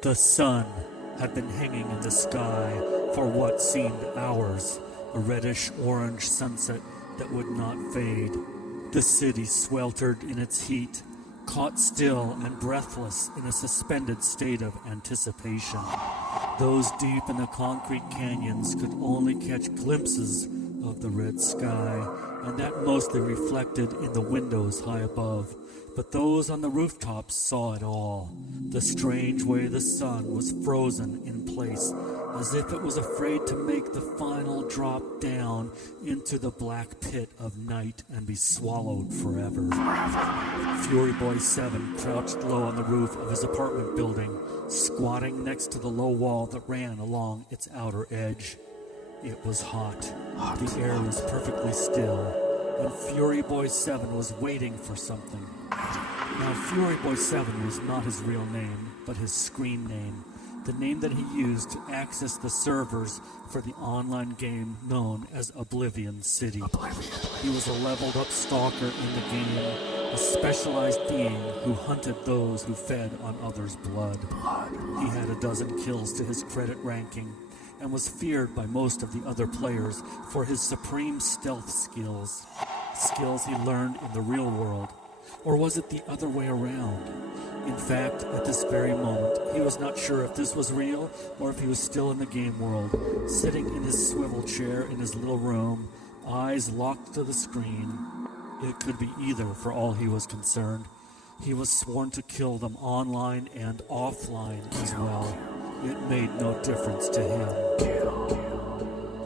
The sun had been hanging in the sky for what seemed hours, a reddish-orange sunset that would not fade. The city sweltered in its heat, caught still and breathless in a suspended state of anticipation. Those deep in the concrete canyons could only catch glimpses of the red sky, and that mostly reflected in the windows high above. But those on the rooftops saw it all. The strange way the sun was frozen in place, as if it was afraid to make the final drop down into the black pit of night and be swallowed forever. Fury Boy 7 crouched low on the roof of his apartment building, squatting next to the low wall that ran along its outer edge. It was hot. The air was perfectly still, and Fury Boy 7 was waiting for something. Now, Fury Boy 7 was not his real name, but his screen name, the name that he used to access the servers for the online game known as Oblivion City. He was a leveled-up stalker in the game, a specialized being who hunted those who fed on others' blood. He had a dozen kills to his credit ranking, and was feared by most of the other players for his supreme stealth skills he learned in the real world. Or was it the other way around? In fact, at this very moment, he was not sure if this was real or if he was still in the game world, sitting in his swivel chair in his little room, eyes locked to the screen. It could be either, for all he was concerned. He was sworn to kill them online and offline as well. It made no difference to him.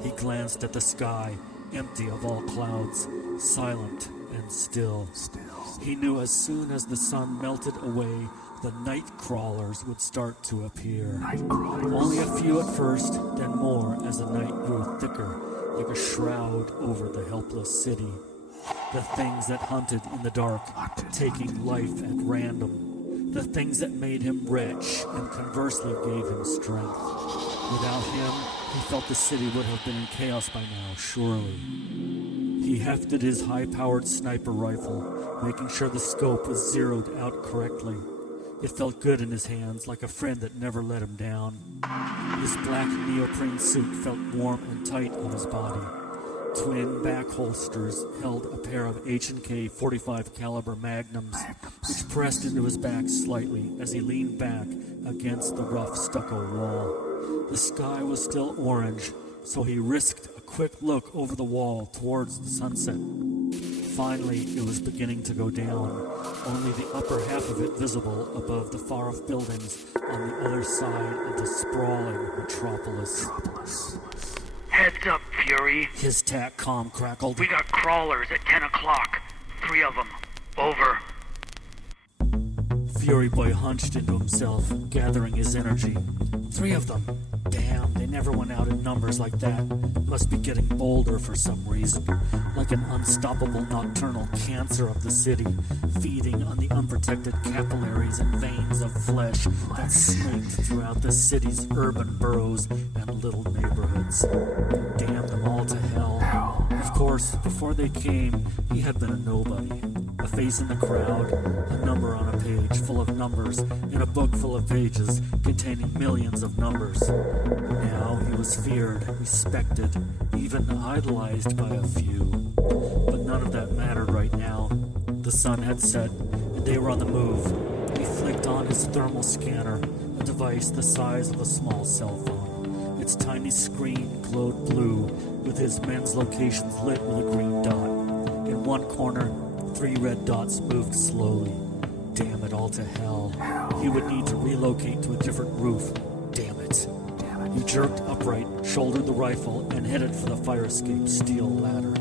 He glanced at the sky, empty of all clouds, silent and still. He knew as soon as the sun melted away, the night crawlers would start to appear. Only a few at first, then more as the night grew thicker, like a shroud over the helpless city. The things that hunted in the dark, taking life at random. The things that made him rich and conversely gave him strength. Without him, he felt the city would have been in chaos by now, surely. He hefted his high-powered sniper rifle, making sure the scope was zeroed out correctly. It felt good in his hands, like a friend that never let him down. His black neoprene suit felt warm and tight on his body. Twin back holsters held a pair of H&K 45 caliber magnums, which pressed into his back slightly as he leaned back against the rough stucco wall. The sky was still orange, so he risked a quick look over the wall towards the sunset. Finally, it was beginning to go down, only the upper half of it visible above the far-off buildings on the other side of the sprawling metropolis. Heads up, Fury. His TACCOM crackled. We got crawlers at 10 o'clock. 3 of them. Over. Fury Boy hunched into himself, gathering his energy. 3 of them. Damn, they never went out in numbers like that. Must be getting bolder for some reason. Like an unstoppable nocturnal cancer of the city, feeding on the unprotected capillaries and veins of flesh that snaked throughout the city's urban boroughs and little neighborhoods. Damn them all to hell. Of course, before they came, he had been a nobody. A face in the crowd, a number on a page full of numbers, in a book full of pages containing millions of numbers. Now he was feared, respected, even idolized by a few. But none of that mattered right now. The sun had set, and they were on the move. He flicked on his thermal scanner, a device the size of a small cell phone. Its tiny screen glowed blue, with his men's locations lit with a green dot. In one corner, 3 red dots moved slowly. Damn it all to hell. He would need to relocate to a different roof. Damn it. He jerked upright, shouldered the rifle, and headed for the fire escape steel ladder.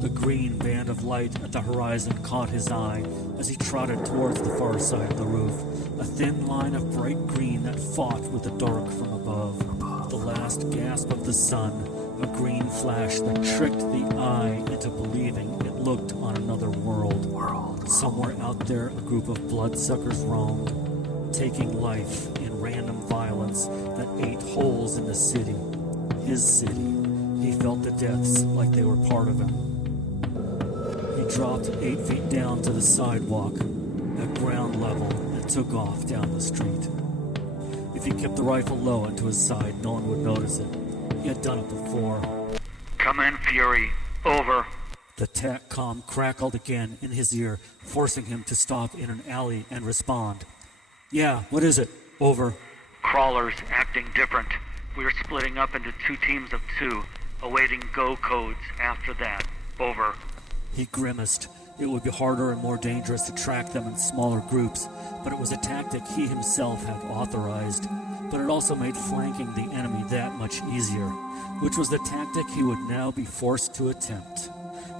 The green band of light at the horizon caught his eye as he trotted towards the far side of the roof, a thin line of bright green that fought with the dark from above. The last gasp of the sun, a green flash that tricked the eye into believing it looked on another world. Somewhere out there, a group of bloodsuckers roamed, taking life in random violence that ate holes in the city. His city. He felt the deaths like they were part of him. He dropped 8 feet down to the sidewalk at ground level and took off down the street. If he kept the rifle low and to his side, no one would notice it. He had done it before. Come in, Fury. Over. The TACCOM crackled again in his ear, forcing him to stop in an alley and respond. Yeah, what is it? Over. Crawlers acting different. We're splitting up into 2 teams of 2, awaiting go codes after that. Over. He grimaced. It would be harder and more dangerous to track them in smaller groups, but it was a tactic he himself had authorized. But it also made flanking the enemy that much easier, which was the tactic he would now be forced to attempt.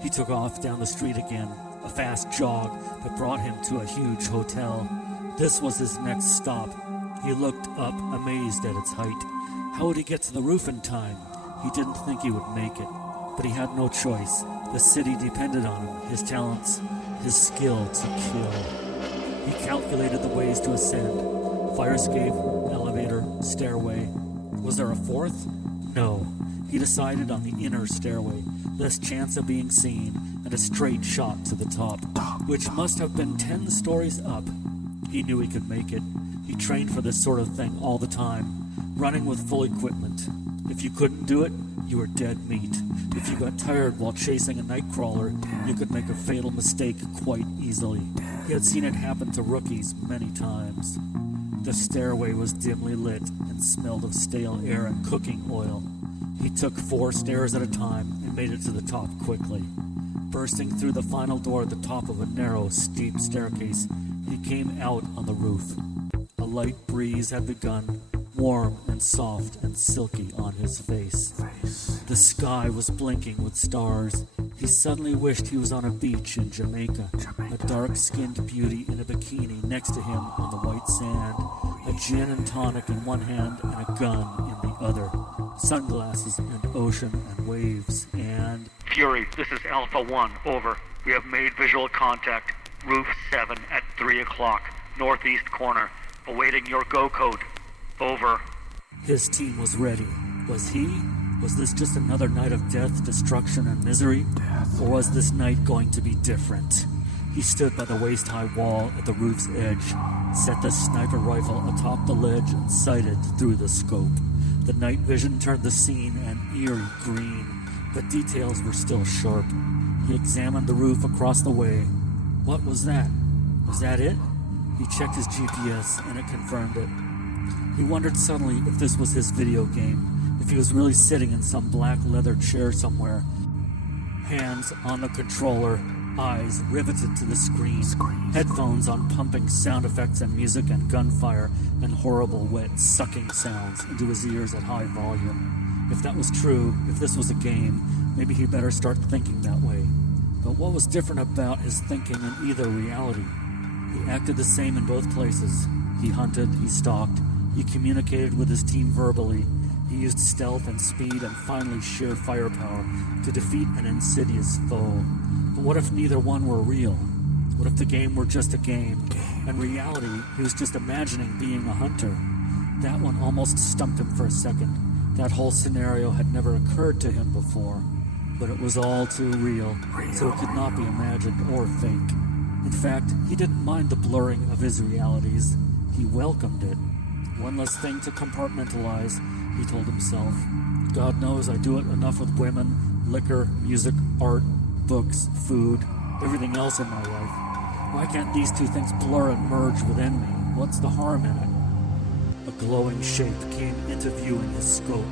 He took off down the street again, a fast jog that brought him to a huge hotel. This was his next stop. He looked up, amazed at its height. How would he get to the roof in time? He didn't think he would make it, but he had no choice. The city depended on him, his talents, his skill to kill. He calculated the ways to ascend. Fire escape, elevator, stairway. Was there a fourth? No. He decided on the inner stairway, less chance of being seen, and a straight shot to the top, which must have been 10 stories up. He knew he could make it. He trained for this sort of thing all the time, running with full equipment. If you couldn't do it, you were dead meat. If you got tired while chasing a nightcrawler, you could make a fatal mistake quite easily. He had seen it happen to rookies many times. The stairway was dimly lit and smelled of stale air and cooking oil. He took 4 stairs at a time and made it to the top quickly. Bursting through the final door at the top of a narrow, steep staircase, he came out on the roof. A light breeze had begun, warm and soft and silky on his face. The sky was blinking with stars. He suddenly wished he was on a beach in Jamaica, a dark-skinned beauty in a bikini next to him on the white sand, a gin and tonic in one hand and a gun in the other, sunglasses and ocean and waves and... Fury, this is Alpha 1, over. We have made visual contact. Roof 7 at 3 o'clock, northeast corner. Awaiting your go code. Over. His team was ready. Was he? Was this just another night of death, destruction, and misery? Or was this night going to be different? He stood by the waist-high wall at the roof's edge, set the sniper rifle atop the ledge, and sighted through the scope. The night vision turned the scene an eerie green, but details were still sharp. He examined the roof across the way. What was that? Was that it? He checked his GPS, and it confirmed it. He wondered suddenly if this was his video game, if he was really sitting in some black leather chair somewhere, hands on the controller, eyes riveted to the screen, headphones on pumping sound effects and music and gunfire and horrible wet sucking sounds into his ears at high volume. If that was true, if this was a game, maybe he'd better start thinking that way. But what was different about his thinking in either reality? He acted the same in both places. He hunted, he stalked, he communicated with his team verbally, he used stealth and speed and finally sheer firepower to defeat an insidious foe. But what if neither one were real? What if the game were just a game, and reality, he was just imagining being a hunter? That one almost stumped him for a second. That whole scenario had never occurred to him before. But it was all too real, so it could not be imagined or fake. In fact, he didn't mind the blurring of his realities. He welcomed it. One less thing to compartmentalize, he told himself. God knows I do it enough with women, liquor, music, art, books, food, everything else in my life. Why can't these two things blur and merge within me? What's the harm in it? A glowing shape came into view in his scope,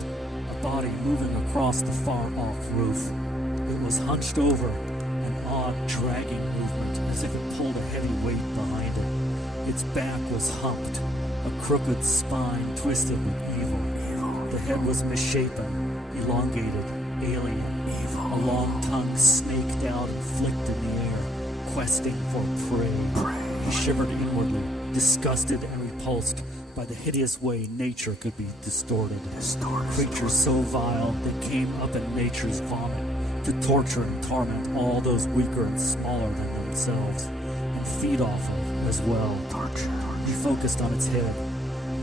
a body moving across the far-off roof. It was hunched over, an odd dragging movement, as if it pulled a heavy weight behind it. Its back was humped, a crooked spine twisted with evil. The head was misshapen, elongated, alien. A long tongue snaked out and flicked in the air, questing for prey. He shivered inwardly, disgusted and repulsed by the hideous way nature could be distorted. Creatures so vile they came up in nature's vomit to torture and torment all those weaker and smaller than themselves, and feed off of as well. He focused on its head.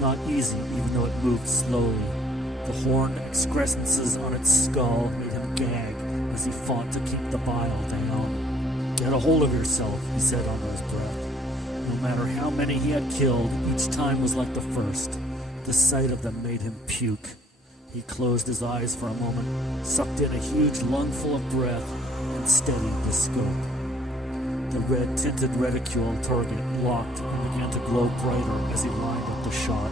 Not easy, even though it moved slowly. The horned excrescences on its skull made him gag as he fought to keep the bile down. Get a hold of yourself, he said under his breath. No matter how many he had killed, each time was like the first. The sight of them made him puke. He closed his eyes for a moment, sucked in a huge lungful of breath, and steadied the scope. The red-tinted reticule target locked and began to glow brighter as he lined up the shot.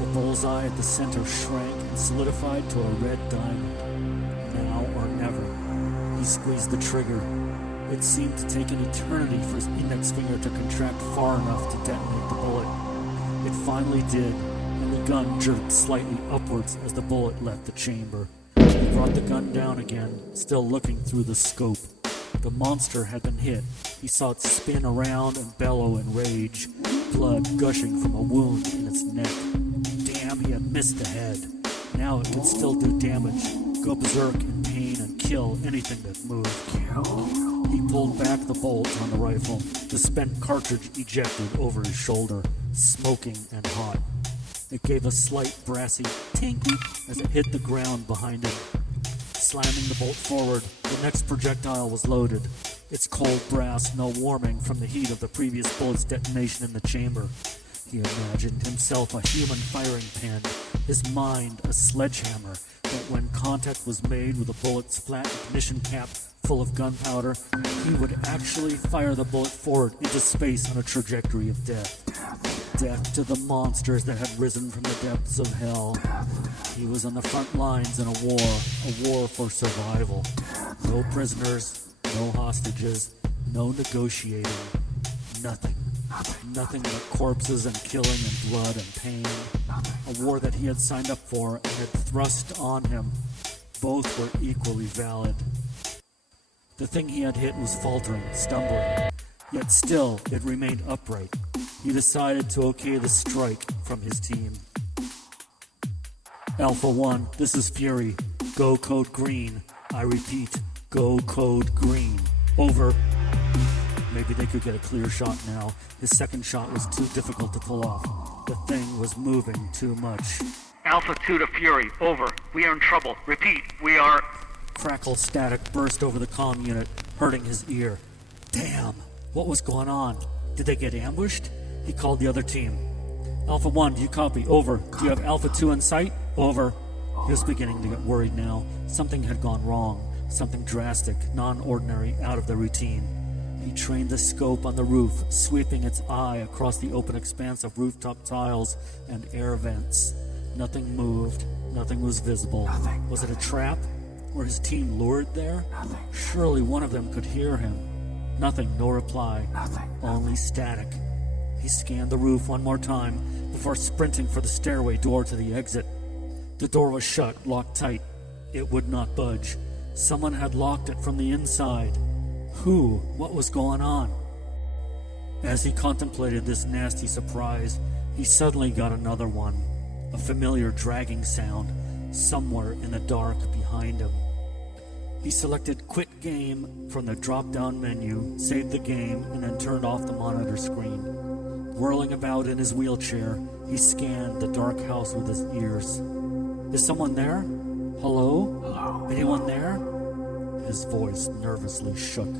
The bullseye at the center shrank and solidified to a red diamond. Now or never. He squeezed the trigger. It seemed to take an eternity for his index finger to contract far enough to detonate the bullet. It finally did, and the gun jerked slightly upwards as the bullet left the chamber. He brought the gun down again, still looking through the scope. The monster had been hit. He saw it spin around and bellow in rage, blood gushing from a wound in its neck. Damn, he had missed the head. Now it could still do damage, go berserk in pain and kill anything that moved. He pulled back the bolt on the rifle, the spent cartridge ejected over his shoulder, smoking and hot. It gave a slight brassy tink as it hit the ground behind him. Slamming the bolt forward, the next projectile was loaded, its cold brass no warming from the heat of the previous bullet's detonation in the chamber. He imagined himself a human firing pin, his mind a sledgehammer that when contact was made with a bullet's flat ignition cap full of gunpowder, he would actually fire the bullet forward into space on a trajectory of death. Death to the monsters that had risen from the depths of hell. He was on the front lines in a war for survival. No prisoners, no hostages, no negotiating, nothing. Nothing but corpses and killing and blood and pain. A war that he had signed up for and had thrust on him. Both were equally valid. The thing he had hit was faltering, stumbling, yet still it remained upright. He decided to okay the strike from his team. Alpha 1, this is Fury. Go code green. I repeat, go code green. Over. Maybe they could get a clear shot now. His second shot was too difficult to pull off. The thing was moving too much. Alpha 2 to Fury, over. We are in trouble. Repeat, we are... Crackle static burst over the comm unit, hurting his ear. Damn, what was going on? Did they get ambushed? He called the other team. Alpha 1, do you copy? Over. Do you have Alpha 2 in sight? Over. He was beginning to get worried now. Something had gone wrong. Something drastic, non-ordinary, out of the routine. He trained the scope on the roof, sweeping its eye across the open expanse of rooftop tiles and air vents. Nothing moved. Nothing was visible. Nothing. Was it a trap? Were his team lured there? Nothing. Surely one of them could hear him. Nothing, no reply. Nothing. Only static. He scanned the roof one more time before sprinting for the stairway door to the exit. The door was shut, locked tight. It would not budge. Someone had locked it from the inside. Who? What was going on? As he contemplated this nasty surprise, he suddenly got another one. A familiar dragging sound, somewhere in the dark behind him. He selected Quit Game from the drop-down menu, saved the game, and then turned off the monitor screen. Whirling about in his wheelchair, he scanned the dark house with his ears. Is someone there? Hello? Hello? Anyone there? His voice nervously shook.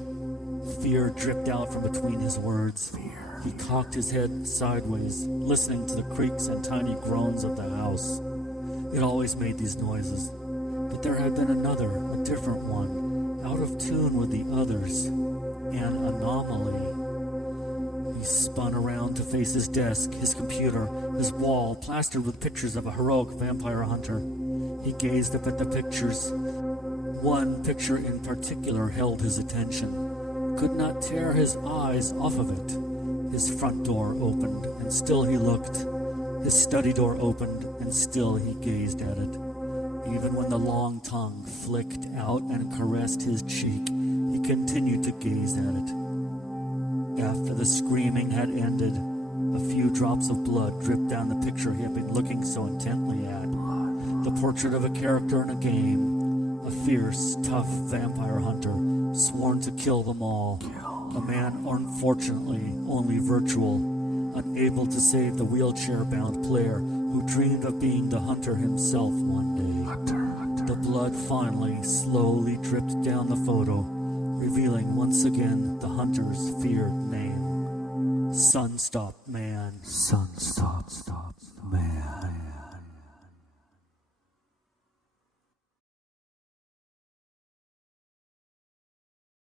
Fear dripped out from between his words. Fear. He cocked his head sideways, listening to the creaks and tiny groans of the house. It always made these noises. But there had been another, a different one, out of tune with the others. An anomaly. He spun around to face his desk, his computer, his wall plastered with pictures of a heroic vampire hunter. He gazed up at the pictures. One picture in particular held his attention. Could not tear his eyes off of it. His front door opened, and still he looked. His study door opened, and still he gazed at it. Even when the long tongue flicked out and caressed his cheek, he continued to gaze at it. After the screaming had ended, a few drops of blood dripped down the picture he had been looking so intently at. The portrait of a character in a game, a fierce, tough vampire hunter, sworn to kill them all. A man, unfortunately, only virtual, unable to save the wheelchair-bound player who dreamed of being the hunter himself one day. The blood finally, slowly dripped down the photo, revealing once again the hunter's feared name. Sunstop Man. Sunstop.